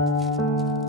Música